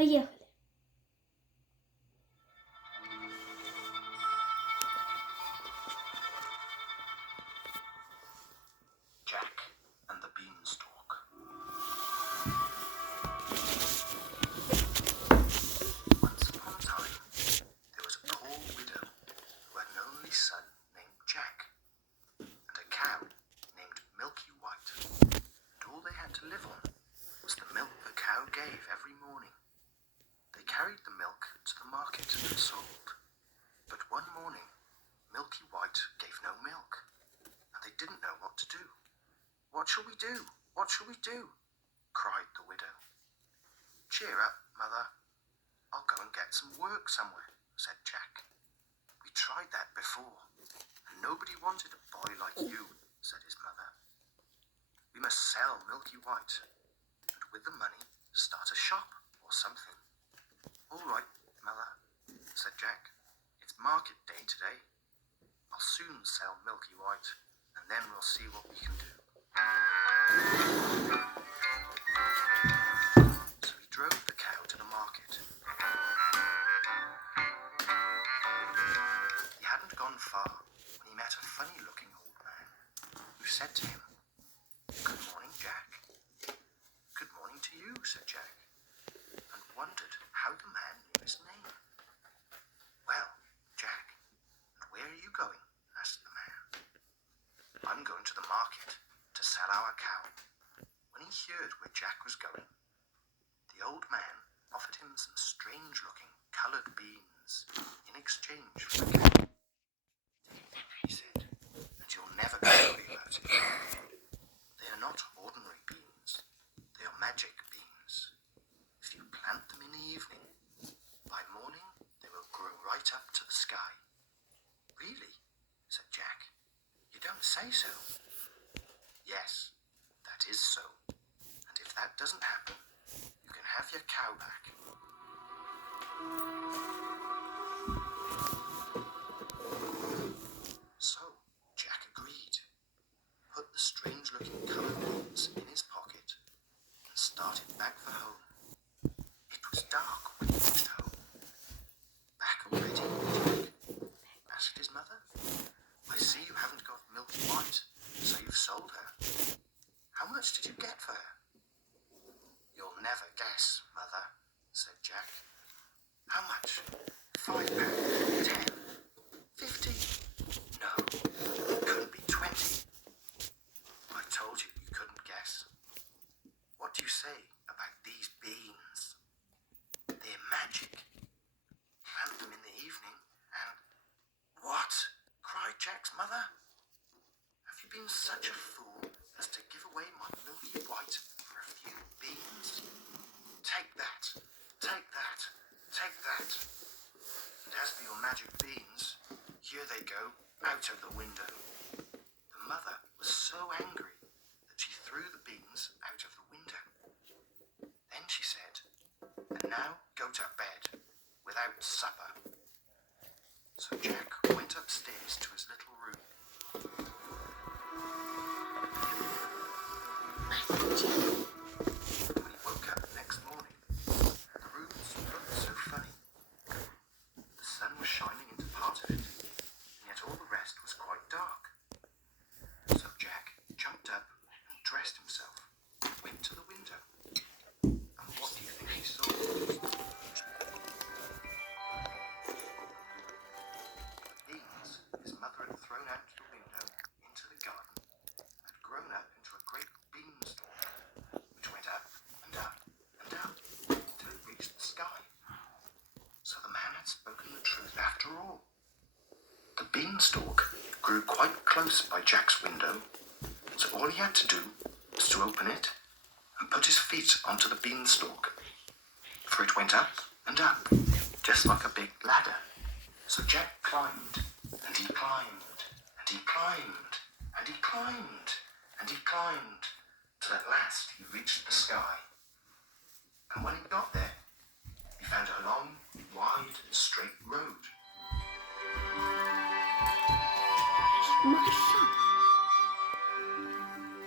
Поехали. Jack and the Beanstalk. Once upon a time, there was a poor widow who had an only son named Jack and a cow named Milky White. And all they had to live on was the milk the cow gave every morning. They carried the milk to the market and sold. But one morning, Milky White gave no milk, and they didn't know what to do. "What shall we do? What shall we do?" cried the widow. "Cheer up, mother. I'll go and get some work somewhere," said Jack. "We tried that before, and nobody wanted a boy like you," said his mother. "We must sell Milky White, and with the money start a shop or something." "All right, mother," said Jack. "It's market day today. I'll soon sell Milky White, and then we'll see what we can do." So he drove the cow to the market. He hadn't gone far when he met a funny-looking old man who said to him, "Good morning, Jack." "Good morning to you," said Jack, and wondered how the man knew his name. "Well, Jack, and where are you going?" asked the man. "I'm going to the market to sell our cow." When he heard where Jack was going, the old man offered him some strange-looking coloured beans in exchange for the cow. "Take them," he said, "and you'll never be sorry about it. They are not ordinary beans. They are magic beans. If you plant them in the evening, by morning they will grow right up to the sky." "Really?" said Jack. "You don't say so." "Yes, that is so. And if that doesn't happen, you can have your cow back." So Jack agreed, put the strange-looking coloured beans in his pocket, and started back for home. It was dark when he reached home. "Back already, Jack?" asked his mother. "I see you haven't got Milky White, so you've sold her. How much did you get for her?" "You'll never guess, mother," said Jack. "How much? £5, 10, 50? No, it couldn't be 20. I told you couldn't guess. What do you say about these beans? They're magic. Plant them in the evening and—" "What?" cried Jack's mother. "Have you been such a fool as to give away my Milky White for a few beans? Take that, take that, take that. And as for your magic beans, here they go out of the window." The mother was so angry that she threw the beans out of the window. Then she said, "And now go to bed without supper." So Jack went upstairs to his little room. When he woke up next morning, the rooms looked so funny. The sun was shining into part of it, and yet all the rest was quite dark. So Jack jumped up and dressed himself, went to the window, and what do you think he saw? The beans his mother had thrown out the window into the garden had grown up into a great beanstalk, which went up and up and up till it reached the sky. So the man had spoken the truth after all. The beanstalk grew quite close by Jack's window, so all he had to do was to open it and put his feet onto the beanstalk, for it went up and up, just like a big ladder. So Jack climbed, and he climbed, and he climbed, and he climbed, and he climbed, till at last he reached the sky. And when he got there, he found a long, wide, straight road.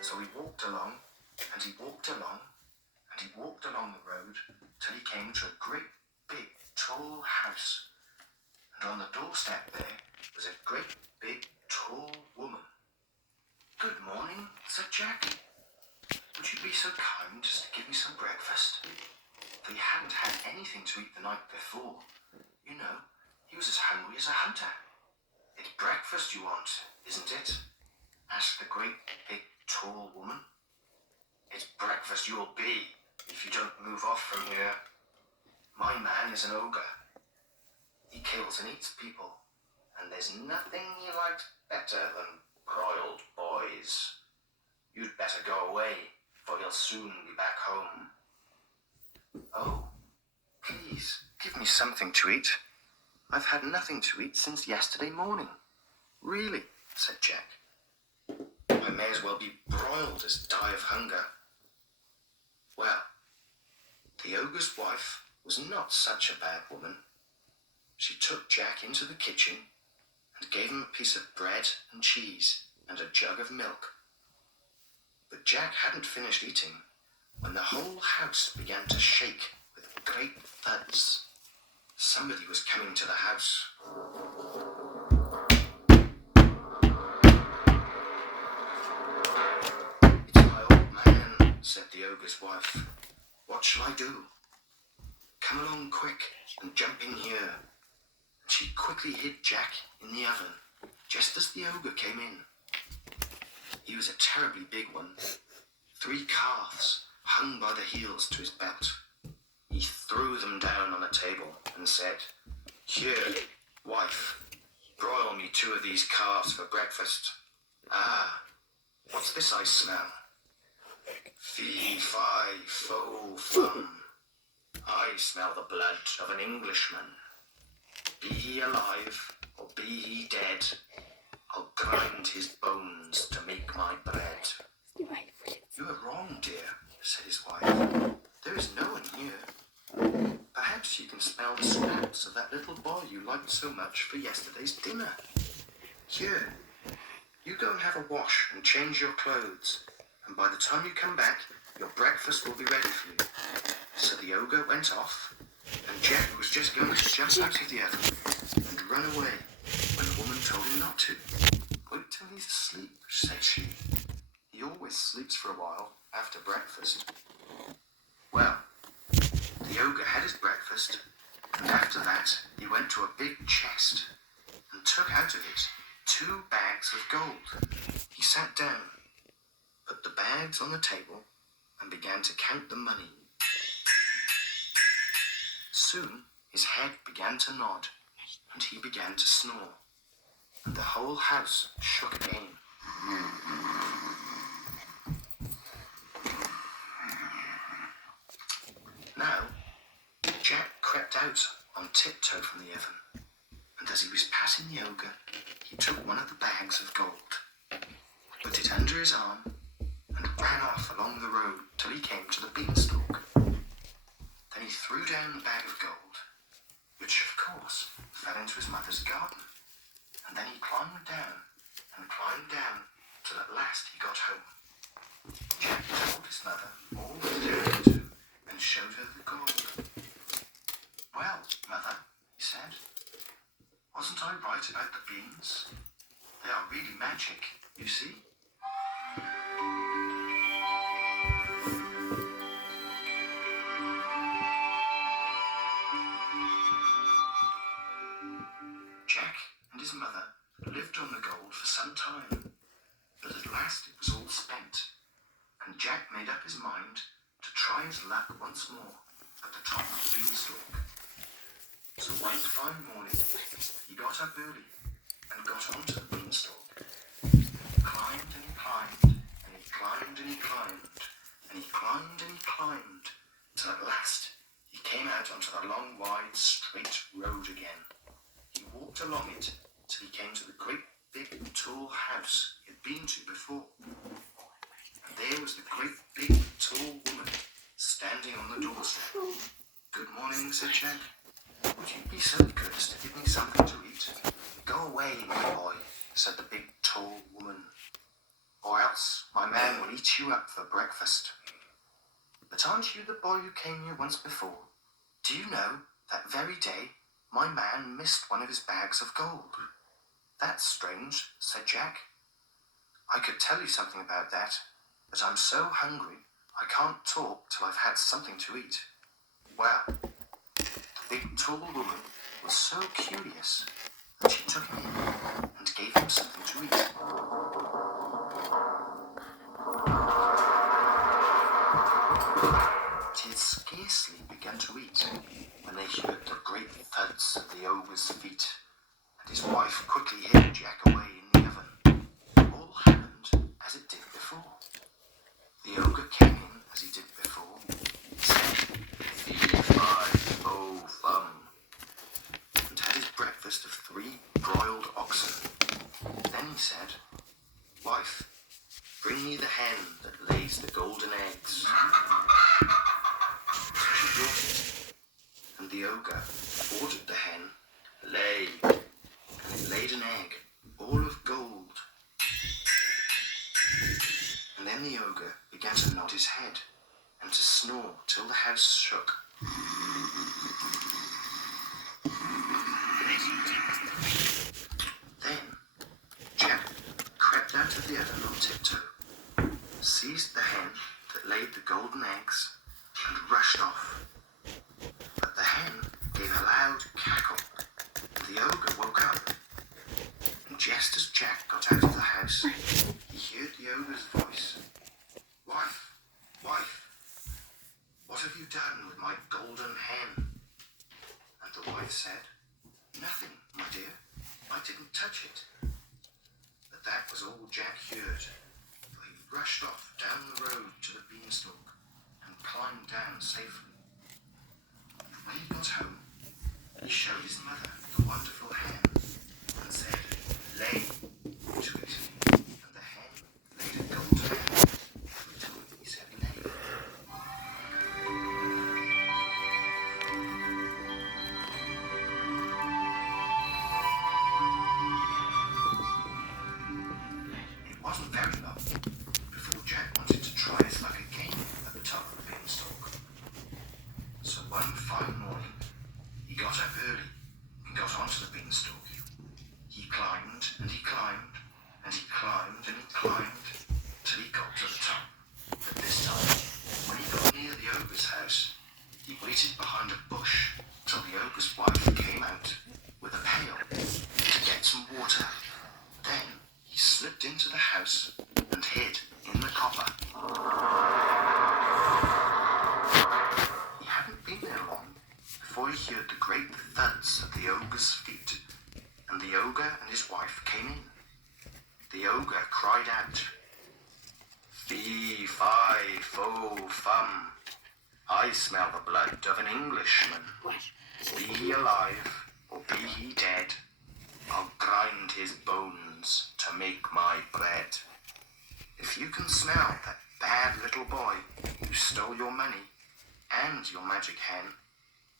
So he walked along, and he walked along, and he walked along the road till he came to a house, and on the doorstep there was a great big tall woman. "Good morning," said Jack. "Would you be so kind as to give me some breakfast?" For he hadn't had anything to eat the night before. You know, he was as hungry as a hunter. "It's breakfast you want, isn't it?" asked the great big tall woman. "It's breakfast you'll be if you don't move off from here. My man is an ogre. He kills and eats people, and there's nothing he likes better than broiled boys. You'd better go away, for he'll soon be back home." "Oh, please, give me something to eat. I've had nothing to eat since yesterday morning." "Really?" said Jack. "I may as well be broiled as die of hunger." Well, the ogre's wife was not such a bad woman. She took Jack into the kitchen and gave him a piece of bread and cheese and a jug of milk. But Jack hadn't finished eating when the whole house began to shake with great thuds. Somebody was coming to the house. "It's my old man," said the ogre's wife. "What shall I do?" "Come along quick and jump in here." And she quickly hid Jack in the oven, just as the ogre came in. He was a terribly big one. 3 calves hung by the heels to his belt. He threw them down on a table and said, "Here, wife, broil me 2 of these calves for breakfast. Ah, what's this I smell? Fee, fi, fo, fum. I smell the blood of an Englishman. Be he alive or be he dead, I'll grind his bones to make my bread." "You are wrong, dear," said his wife. "There is no one here. Perhaps you can smell the scraps of that little boy you liked so much for yesterday's dinner. Here, you go and have a wash and change your clothes, and by the time you come back, your breakfast will be ready for you." So the ogre went off, and Jack was just going to jump out of the oven and run away when the woman told him not to. "Wait till he's asleep," said she. "He always sleeps for a while after breakfast." Well, the ogre had his breakfast, and after that he went to a big chest and took out of it 2 bags of gold. He sat down, put the bags on the table, and began to count the money. Soon his head began to nod, and he began to snore, and the whole house shook again. Now, Jack crept out on tiptoe from the oven, and as he was passing the ogre, he took one of the bags of gold, put it under his arm, and ran off along the road till he came to the beanstalk. Then he threw down the bag of gold, which of course fell into his mother's garden, and then he climbed down till at last he got home. Jack told his mother all that he had to do and showed her the gold. "Well, mother," he said, "wasn't I right about the beans? They are really magic, you see." Jack and his mother lived on the gold for some time, but at last it was all spent, and Jack made up his mind to try his luck once more at the top of the beanstalk. So one fine morning, he got up early and got onto the beanstalk. He climbed and he climbed, and he climbed and he climbed, and he climbed and he climbed, till at last he came out onto the long, wide, straight road again. He walked along it till he came to the great, big, tall house he had been to before. And there was the great, big, tall woman standing on the doorstep. "Good morning," said Jack. "Would you be so good as to give me something to eat?" "Go away, my boy," said the big, tall woman, "or else my man will eat you up for breakfast." "But aren't you the boy who came here once before? Do you know, that very day, My man missed one of his bags of gold. That's strange, said Jack. I could tell you something about that, but I'm so hungry I can't talk till I've had something to eat. Well, the big tall woman was so curious that she took him in and gave him something to eat. But he had scarcely begun to eat when they heard the great thuds at the ogre's feet, and his wife quickly hid Jack away in the oven. All happened as it did before. The ogre came in as he did before, said, "Fee-fi-fo-fum," and had his breakfast of 3 broiled oxen. Then he said, "Wife, bring me the hen that lays the golden eggs." So she brought it, and the ogre ordered the hen, "Lay," and it laid an egg, all of gold. And then the ogre began to nod his head and to snore till the house shook. Then Jack crept out of the oven on tiptoe, seized the hen that laid the golden eggs, and rushed off. But the hen gave a loud cackle, and the ogre woke up. And just as Jack got out of the house, he heard the ogre's voice. "Wife, wife, what have you done with my golden hen?" And the wife said, "Nothing, my dear, I didn't touch it." But that was all Jack heard, for he rushed off down the road to the beanstalk and climbed down safely. When he got home, he showed his mother the wonderful hen and said, "Lay," to it, and the hen laid a golden egg every time he said lay. It wasn't very long before Jack wanted to try his luck again at the top of the beanstalk. So one fine morning, he got up early and got onto the beanstalk. He climbed and he climbed and he climbed and he climbed till he got to the top. But this time, when he got near the ogre's house, he waited behind a bush till the ogre's wife came out with a pail to get some water. Then he slipped into the house and hid in the copper. He hadn't been there long before he heard the great thuds at the ogre's feet, and the ogre and his wife came in. The ogre cried out, "Fee-fi-fo-fum, I smell the blood of an Englishman. Be he alive or be he dead, I'll grind his bones to make my bread. If you can smell that bad little boy who stole your money and your magic hen,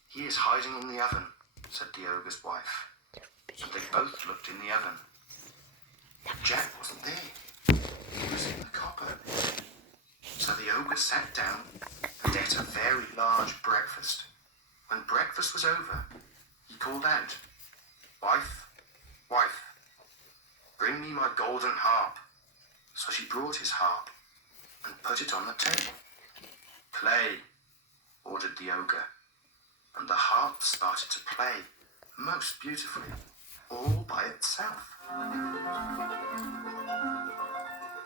he is hiding in the oven," said the ogre's wife. And they both looked in the oven. Jack wasn't there. He was in the copper. So the ogre sat down and ate a very large breakfast. When breakfast was over, he called out, "Wife, wife, bring me my golden harp." So she brought his harp and put it on the table. "Play," ordered the ogre, and the harp started to play most beautifully, all by itself.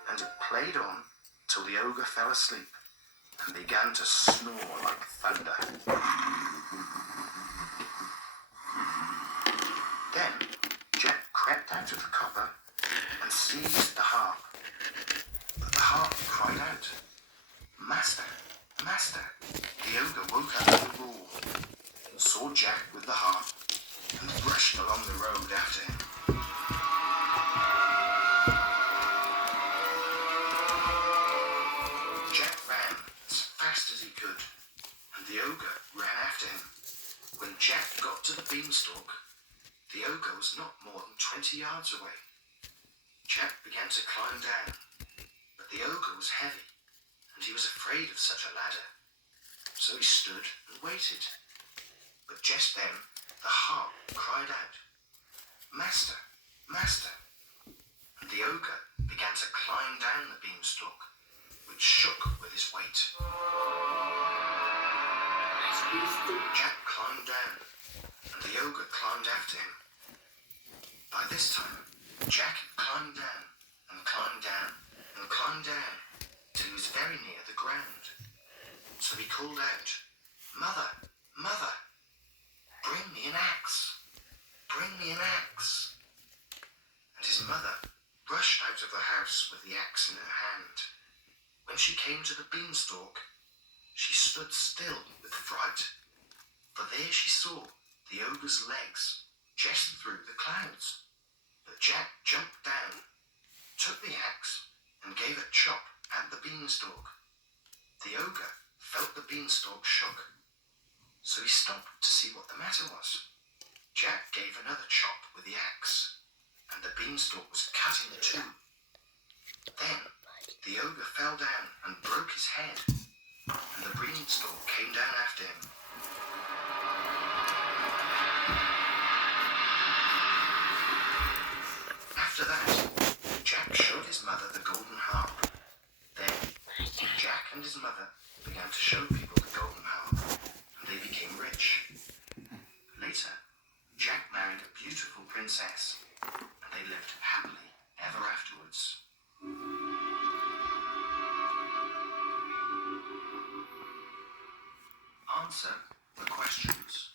And it played on till the ogre fell asleep and began to snore like thunder. Then Jack crept out of the copper and seized the harp. But the harp cried out, "Master, master." The ogre woke up with a roar and saw Jack with the harp and rushed along the road after him. Jack ran as fast as he could, and the ogre ran after him. When Jack got to the beanstalk, the ogre was not more than 20 yards away. Jack began to climb down, but the ogre was heavy, and he was afraid of such a ladder. So he stood and waited. But just then the harp cried out, "Master, master!" And the ogre began to climb down the beanstalk, which shook with his weight. Jack climbed down, and the ogre climbed after him. By this time, Jack had climbed down and climbed down and climbed down till he was very near the ground. So he called out, "Mother, mother, bring me an axe, bring me an axe." And his mother rushed out of the house with the axe in her hand. When she came to the beanstalk, she stood still with fright, for there she saw the ogre's legs just through the clouds. But Jack jumped down, took the axe, and gave a chop at the beanstalk. The ogre felt the beanstalk shook, so he stopped to see what the matter was. Jack gave another chop with the axe, and the beanstalk was cut in two. Then the ogre fell down and broke his head, and the beanstalk came down after him. After that, Jack showed his mother the golden harp. Then Jack and his mother began to show people the golden harp, and they became rich. Later, Jack married a beautiful princess, and they lived happily ever afterwards. Answer the questions.